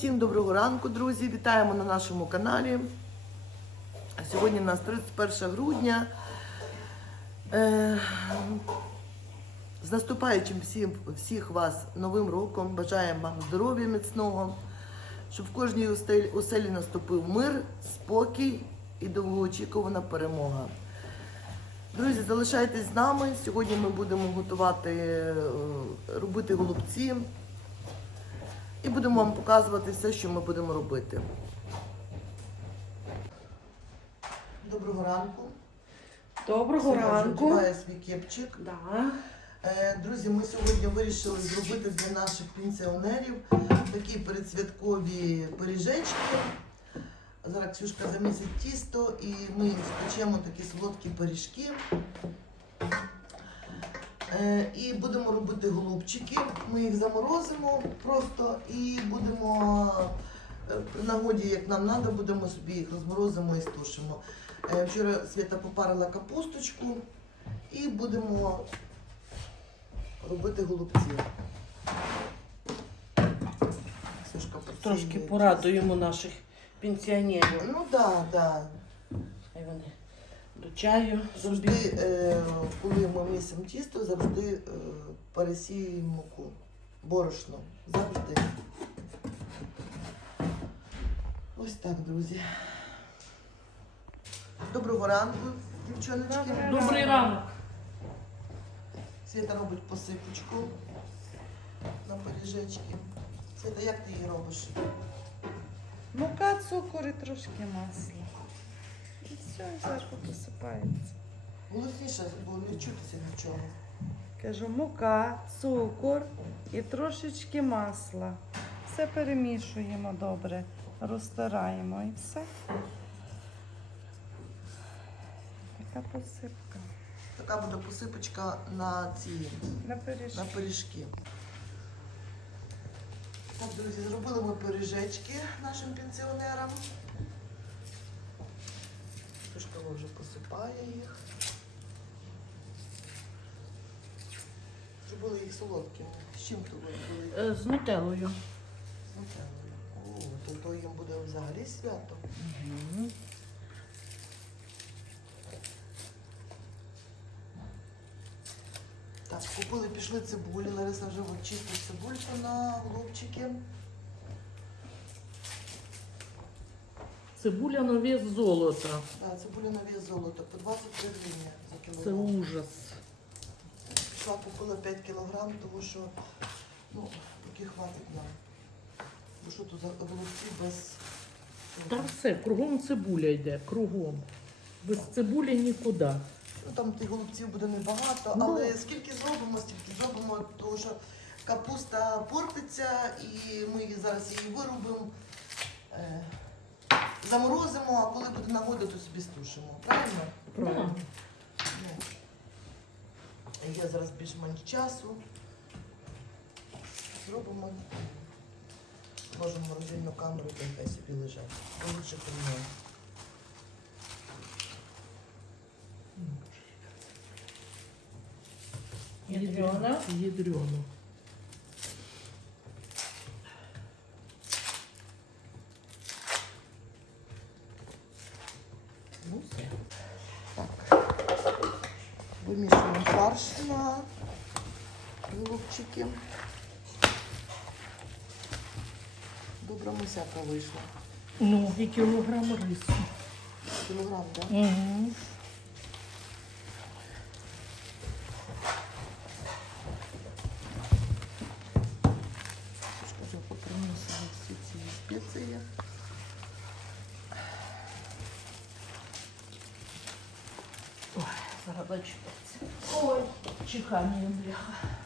Всім доброго ранку, друзі! Вітаємо на нашому каналі. Сьогодні у нас 31 грудня. Е, З наступаючим всім, всіх вас новим роком. Бажаємо вам здоров'я міцного, щоб в кожній оселі, наступив мир, спокій і довгоочікувана перемога. Друзі, залишайтесь з нами. Сьогодні ми будемо готувати, е, робити голубці. І будемо вам показувати все, що ми будемо робити. Доброго ранку. Доброго Сережа ранку. вдягає свій кепчик. Да. Е, Друзі, ми сьогодні вирішили зробити для наших пенсіонерів такі передсвяткові пиріжечки. Зараз Ксюшка замісить тісто і ми їм спечемо такі солодкі пиріжки. Е, І будемо робити голубчики. Ми їх заморозимо просто і будемо е, при нагоді, як нам треба, будемо собі їх розморозимо і стушимо. Е, Вчора Свята попарила капусточку і будемо робити голубці. Трошки порадуємо наших пенсіонерів. Ну так, да, так. Да. До чаю Завжди, е, коли ми місимо тісто, завжди е, пересіюємо муку. Борошно. Завжди. Ось так, друзі. Доброго ранку, дівчоночки. Добрий ранок. Свята робить посипочку на пиріжечки. Свята, як ти її робиш? Мука, цукор і трошки масла. Все, зверху посипається. Голосніше, бо не чутися нічого. Кажу, мука, цукор і трошечки масла. Все перемішуємо добре, розтираємо і все. Така посипка. Така буде посипочка на ці На пиріжки. на пиріжки. Так, друзі, зробили ми пиріжечки нашим пенсіонерам. Вже посипає їх. Зробили їх солодкими. З чим то ви робили? Е, З нутеллою. З нутеллою. О, то, то їм буде взагалі свято. Так, купили, пішли цибулі. Лариса вже чистить цибульку на голубчики. Цибуля на вес золота. Да, цибуля на вес золото по 23 гривні за Це кілограм. ужас. Пішла, купила 5 кілограм, тому що ну, поки хватить нам. Бо що тут за голубці без Та все, кругом цибуля йде, кругом. Без цибулі нікуди. Ну там тих голубців буде небагато, Ну. але скільки зробимо, стільки зробимо, тому що капуста портиться і ми її зараз її вирубимо, е, заморозимо, а коли буде нагода, то собі стушимо. Правильно? Правильно. Ну, Є зараз більш-менш часу. Зробимо. Можемо морозильну камеру, хай собі лежать. То лучше поміняємо. Ядрена. Ядрено. Ну все. Вимішуємо фарш на голубчики. Добра мисяка вийшла. Ну, і кілограм рису. Кілограм, так? Угу. Скажу, поприносили всі ці спеції. Ой, дочекаться. Ой, чихання, бляха.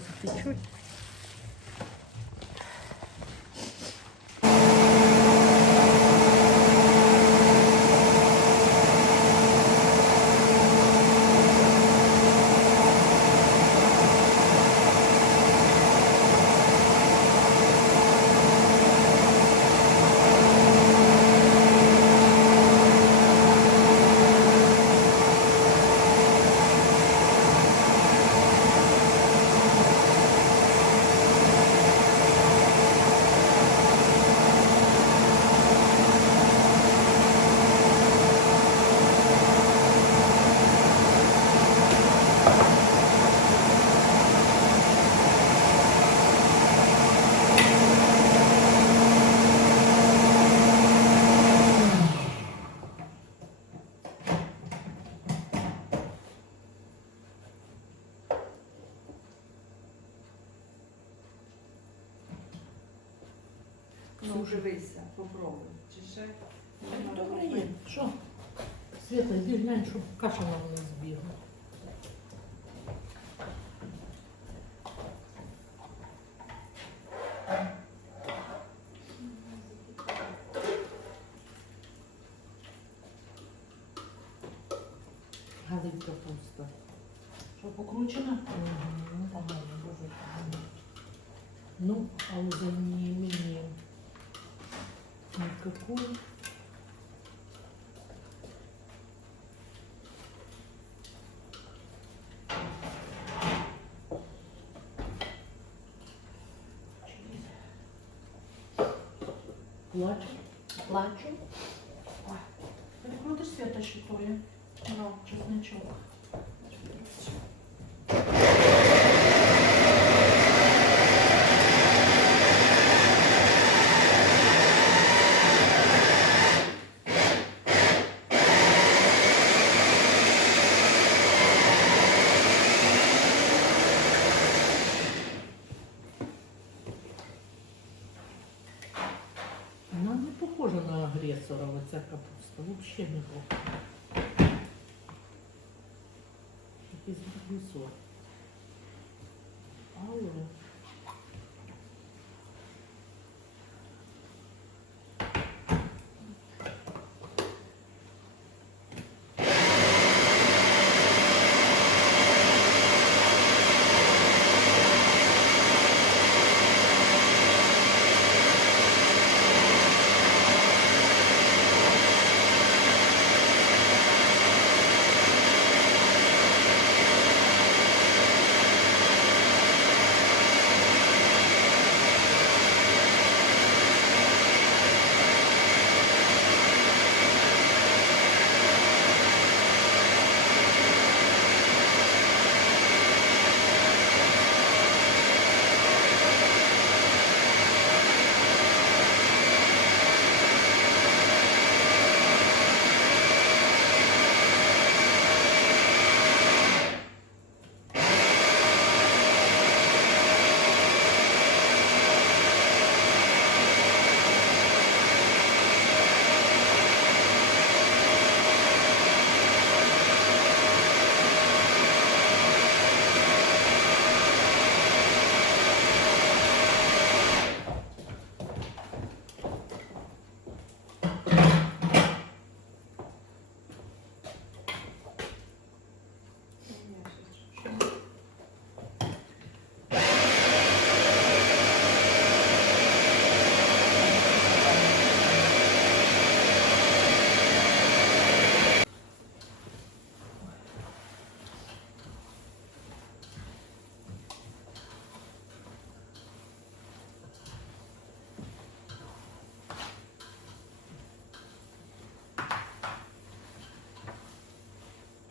hijos. Ну, живися, попробуй. Чи ще? Добре є. Що? Світа, йди глянь, що каша на не збігла. Гадить капуста. Що, покручена? Угу, погано, дуже погано. Ну, а уже не мені никакую. Плачу. Плачу. Ой, Перекрутиш свята щитою. Ну, чесничок. Вона не похожа на агресора, оця капуста. Взагалі не похожа. Якийсь другий сорт.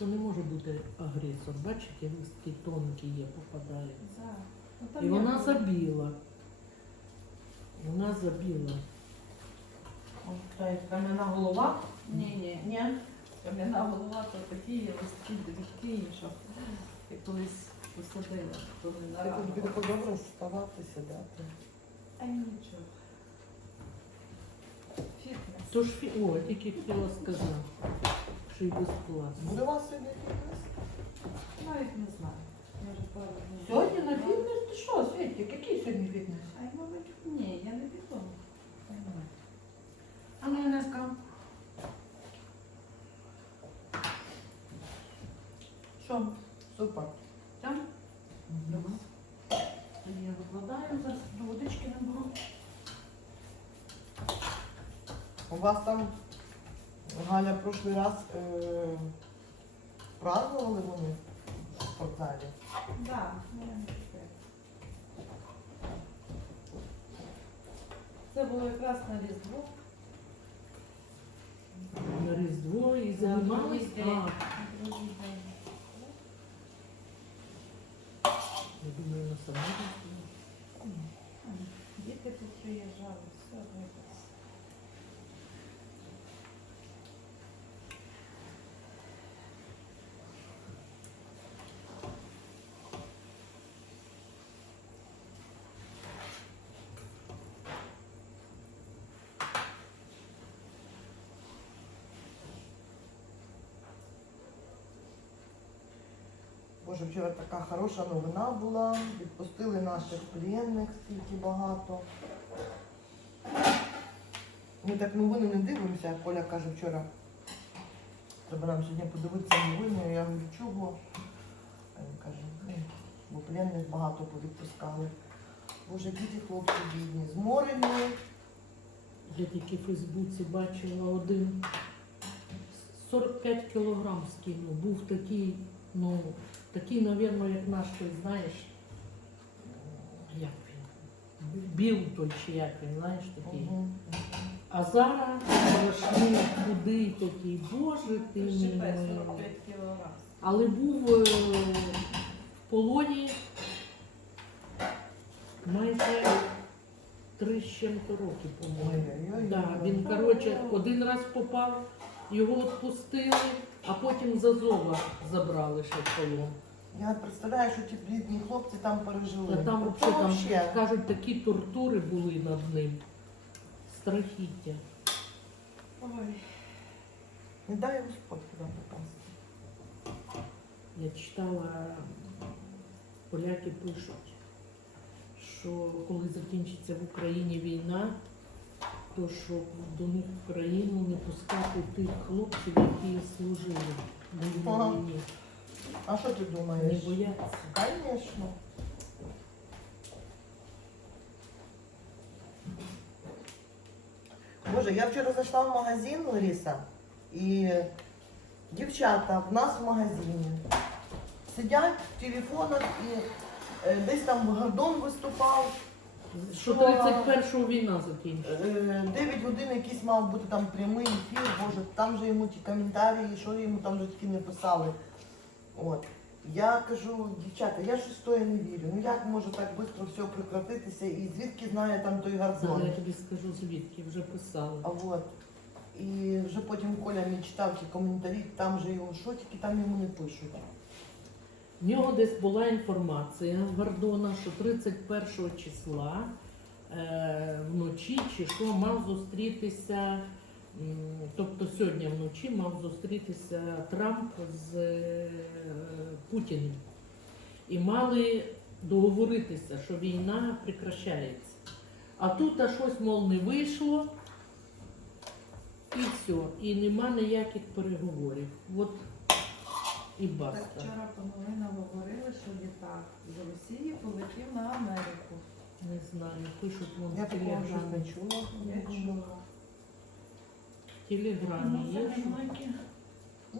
То не може бути агресор. Бачите, листки тонкі є, попадають. За. І вона забіла. Вона забіла. Та як кам'яна голова? Ні, ні. Ні. Кам'яна голова, то такі є листки дрібкі, що я колись посадила, то не Це тобі нарадила. тако добре вставати, сідати. А нічого. Фітнес. Тож фі- о, тільки хотіла сказати, що й безплатно. Буде у вас сьогодні фітнес? Навіть не знаю. Я вже пару днів. Сьогодні на фітнес? Ти що, Світік, який сьогодні фітнес? Ай, мабуть, ні, я не піду. А ну, Інеска. Що? Супер. Там? Тоді я викладаю, зараз до водички наберу. У вас там, Галя, прошлий раз е, празднували вони в спортзалі? Так, ну, я. Це було якраз на Різдво. На Різдво і На займалась. другий день. Другий день. я думаю, на самому Різдво. Діти тут приїжджали, все якось. Що вчора така хороша новина була. Відпустили наших пленних, скільки багато. Ми так новини не дивимося, Коля каже вчора. Треба нам сьогодні подивитися новини. Я говорю, чого? Він каже, ну, бо пленних багато повідпускали. Боже, ті хлопці бідні, зморені. Я тільки в Фейсбуці бачила один 45 кілограм скинув. Був такий, ну, такий, напевно, як наш, ти знаєш, як він? Біл той чи як він, знаєш, такий. Мгм. А зараз страшний, худий такий, боже ти мій. Щепе милий. 45 кілограм. Але був е, в полоні майже три з чим-то роки, по-моєму. Да, він, коротше, один раз попав, його відпустили, а потім з Азова забрали ще в полон. Я представляю, що ті бідні хлопці там пережили. Та там, взагалі, там вообще. кажуть, такі тортури були над ним. Страхіття. Ой. Не дай Господь туди попасти. Я читала, поляки пишуть, що коли закінчиться в Україні війна, то щоб до них в країну не пускати тих хлопців, які служили на Ага. війні. А що ти Не думаєш? бояться. Конечно. Боже, я вчора зайшла в магазин, Лариса, і дівчата в нас в магазині сидять в телефонах і е, десь там Гордон виступав. Що Що? 31-го війна закінчиться. Е, 9 годин якийсь мав бути там прямий ефір, боже, там же йому ті коментарі, що йому там вже такі не писали. От. Я кажу, дівчата, я щось в то не вірю. Ну як може так швидко все прекратитися і звідки знає там той гарзон? я тобі скажу звідки, вже писали. А от. І вже потім Коля мені читав ті коментарі, там же його що тільки там йому не пишуть. В нього десь була інформація Гордона, що 31 числа е, вночі чи що мав зустрітися, тобто сьогодні вночі мав зустрітися Трамп з е, Путіним. І мали договоритися, що війна прекращається. А тут а щось, мов, не вийшло, і все. І нема ніяких переговорів. От і Так вчора по новинам говорили, що літак з Росії полетів на Америку. Не знаю, пишуть вон Я в такого телеграмі. не чула. Я чула. В телеграмі Ну, є. це.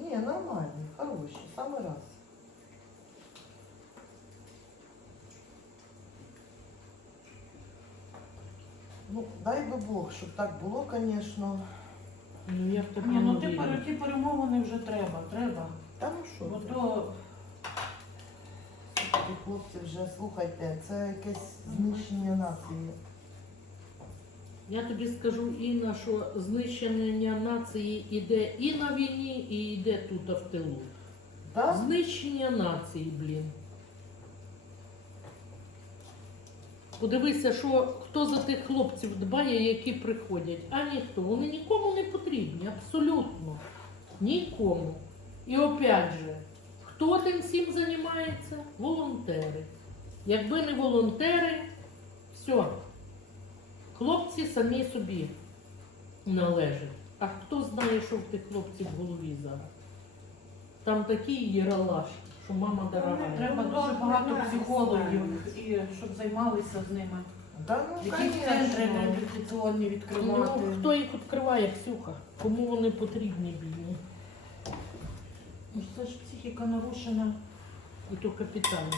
Ні, нормальні, хороші, саме раз. Ну, дай би Бог, щоб так було, звісно. Ну як так Ні, ну не ти пере- ті перемовини вже треба, треба. Та ну що, Бо то Ви, хлопці, вже слухайте, це якесь знищення нації. Я тобі скажу, Інна, що знищення нації іде і на війні, і йде тут в тилу. Так? Знищення нації, блін. Подивися, що хто за тих хлопців дбає, які приходять, а ніхто. Вони нікому не потрібні, абсолютно. Нікому. І опять же, хто тим всім займається? Волонтери. Якби не волонтери, все. Хлопці самі собі належать. А хто знає, що в тих хлопців в голові зараз? Там такий єралаш, що мама дорога. треба дуже багато психологів, і щоб займалися з ними. Та ну, Якісь центри реабілітаційні відкривати. Ну, хто їх відкриває, Ксюха? Кому вони потрібні бідні? Ну, Це ж психіка нарушена. І то капітально.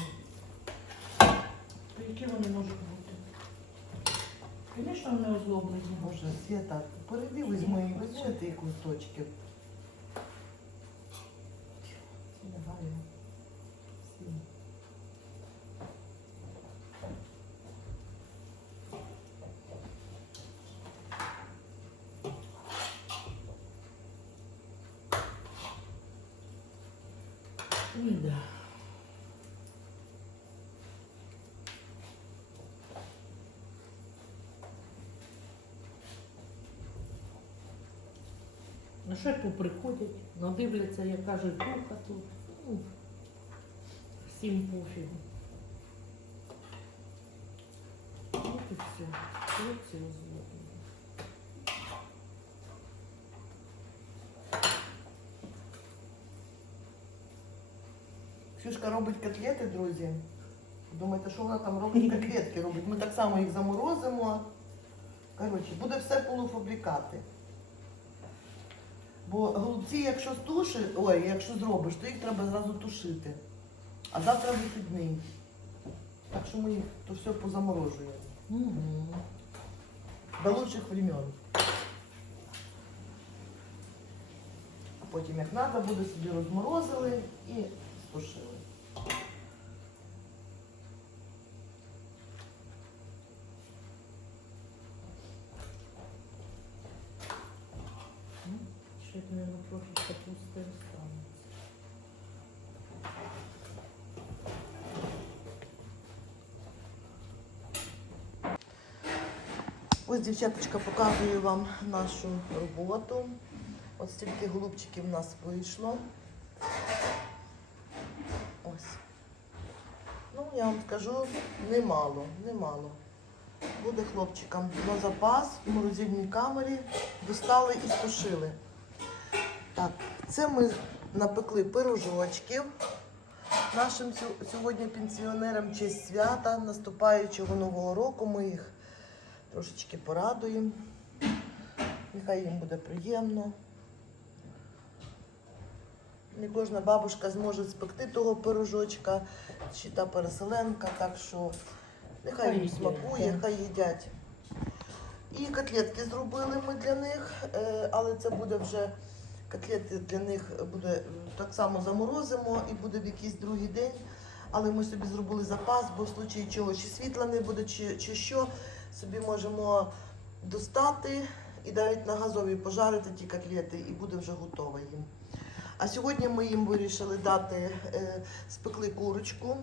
То які вони можуть бути? Звісно, вони озлоблені. Боже, Свята, перейди, візьми, візьми тих листочків. Лягаю. Всі. Ой, да. А ще поприходять, надивляться, яка житуха тут. Ну, всім пофігу. От і все. Хлопці злобні. Ксюшка робить котлети, друзі. Думаєте, що вона там робить? Котлетки робить. Ми так само їх заморозимо. Коротше, буде все полуфабрикати. Бо голубці, якщо стушиш, ой, якщо зробиш, то їх треба зразу тушити. А завтра вихідний. Так що ми їх то все позаморожуємо. Угу. До лучших времен. А потім, як треба, буде собі розморозили і стушили. Ще, мабуть, трохи капусти останеться. Ось, дівчаточка, показую вам нашу роботу. Ось стільки голубчиків в нас вийшло. Ось. Ну, я вам скажу, немало, немало. Буде хлопчикам на запас в морозильній камері. Достали і стушили. Це ми напекли пирожочків. Нашим сьогодні пенсіонерам честь свята, наступаючого нового року. Ми їх трошечки порадуємо. Нехай їм буде приємно. Не кожна бабушка зможе спекти того пирожочка чи та переселенка, так що нехай їм смакує, хай їдять. І котлетки зробили ми для них, е, але це буде вже котлети для них буде так само заморозимо і буде в якийсь другий день. Але ми собі зробили запас, бо в случаї чого чи світла не буде, чи, чи що, собі можемо достати і навіть на газові пожарити ті котлети, і буде вже готово їм. А сьогодні ми їм вирішили дати, е, спекли курочку,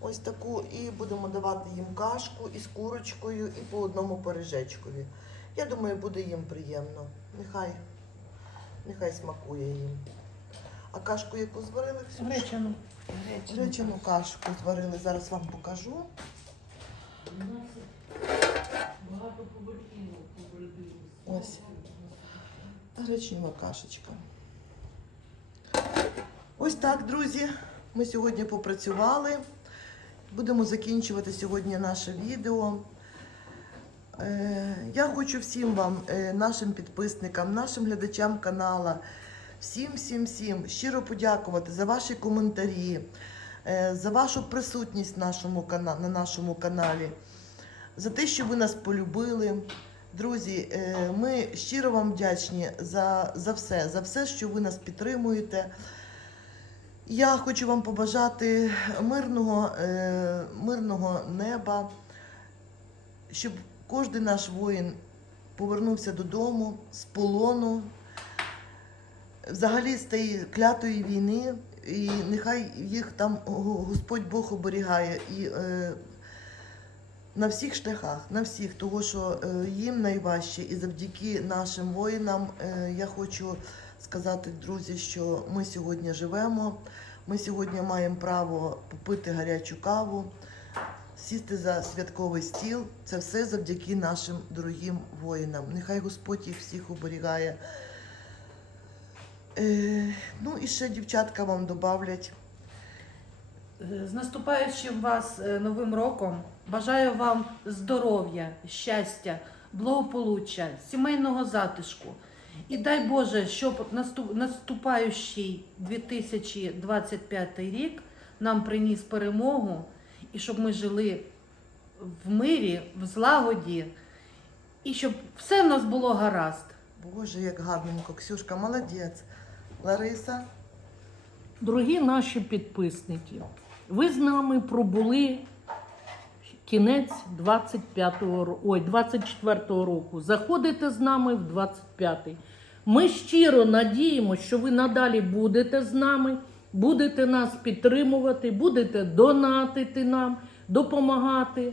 ось таку, і будемо давати їм кашку із курочкою і по одному пиріжечкові. Я думаю, буде їм приємно. Нехай, нехай смакує їм. А кашку, яку зварили? Гречану. Гречану кашку зварили, зараз вам покажу. У нас багато поверхівок повредилося. Ось. Гречнева кашечка. Ось так, друзі. Ми сьогодні попрацювали. Будемо закінчувати сьогодні наше відео. Е, Я хочу всім вам, е, нашим підписникам, нашим глядачам канала, всім, всім, всім щиро подякувати за ваші коментарі, е, за вашу присутність нашому на нашому каналі, за те, що ви нас полюбили. Друзі, ми щиро вам вдячні за, за все, за все, що ви нас підтримуєте. Я хочу вам побажати мирного, мирного неба, щоб кожен наш воїн повернувся додому з полону, взагалі з тієї клятої війни, і нехай їх там Господь Бог оберігає. І, е, на всіх шляхах, на всіх, того, що е, їм найважче, і завдяки нашим воїнам е, я хочу сказати, друзі, що ми сьогодні живемо. Ми сьогодні маємо право попити гарячу каву, сісти за святковий стіл. Це все завдяки нашим дорогим воїнам. Нехай Господь їх всіх оберігає. Е, ну і ще дівчатка вам добавлять. З наступаючим вас е, новим роком бажаю вам здоров'я, щастя, благополуччя, сімейного затишку. І дай Боже, щоб наступаючий 2025 рік нам приніс перемогу, і щоб ми жили в мирі, в злагоді, і щоб все в нас було гаразд. Боже, як гарненько. Ксюшка, молодець. Лариса. Дорогі наші підписники, ви з нами пробули кінець 25-го ой, 24-го року. Заходите з нами в 25-й. Ми щиро надіємося, що ви надалі будете з нами, будете нас підтримувати, будете донатити нам, допомагати.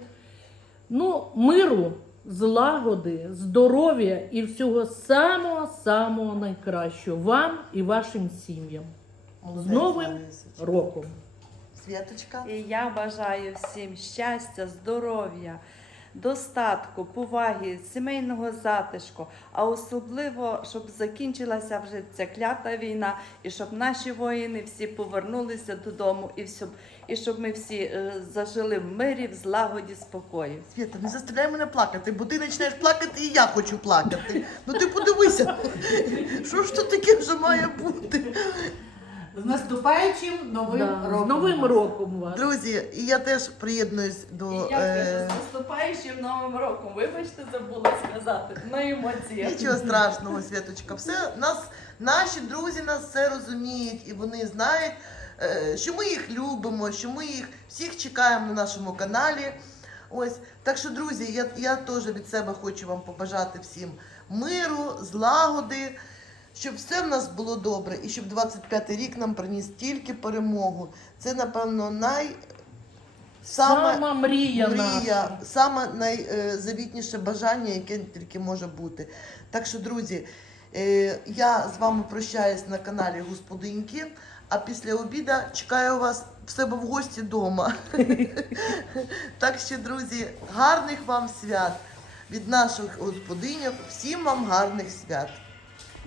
Ну, миру, злагоди, здоров'я і всього самого-самого найкращого вам і вашим сім'ям. З Новим роком! Світочка. І я бажаю всім щастя, здоров'я, достатку, поваги, сімейного затишку, а особливо, щоб закінчилася вже ця клята війна, і щоб наші воїни всі повернулися додому, і щоб, і щоб ми всі е, зажили в мирі, в злагоді, спокою. Світа, не заставляй мене плакати, бо ти почнеш плакати, і я хочу плакати. Ну ти подивися, що ж тут таке вже має бути? З наступаючим новим Да, роком. З Новим роком вас. Друзі, і я теж приєднуюсь до. І я е, кажу, з наступаючим новим роком. Вибачте, забула сказати на емоціях. Нічого страшного, Святочка. Все нас, наші друзі нас все розуміють, і вони знають, е, що ми їх любимо, що ми їх всіх чекаємо на нашому каналі. Ось так що, друзі, я, я теж від себе хочу вам побажати всім миру, злагоди, щоб все в нас було добре, і щоб 25-й рік нам приніс тільки перемогу. Це, напевно, най саме Сама мрія, мрія, саме найзавітніше бажання, яке тільки може бути. Так що, друзі, е, я з вами прощаюсь на каналі Господинки, а після обіду чекаю вас в себе в гості вдома. Так що, друзі, гарних вам свят від наших господинів, всім вам гарних свят.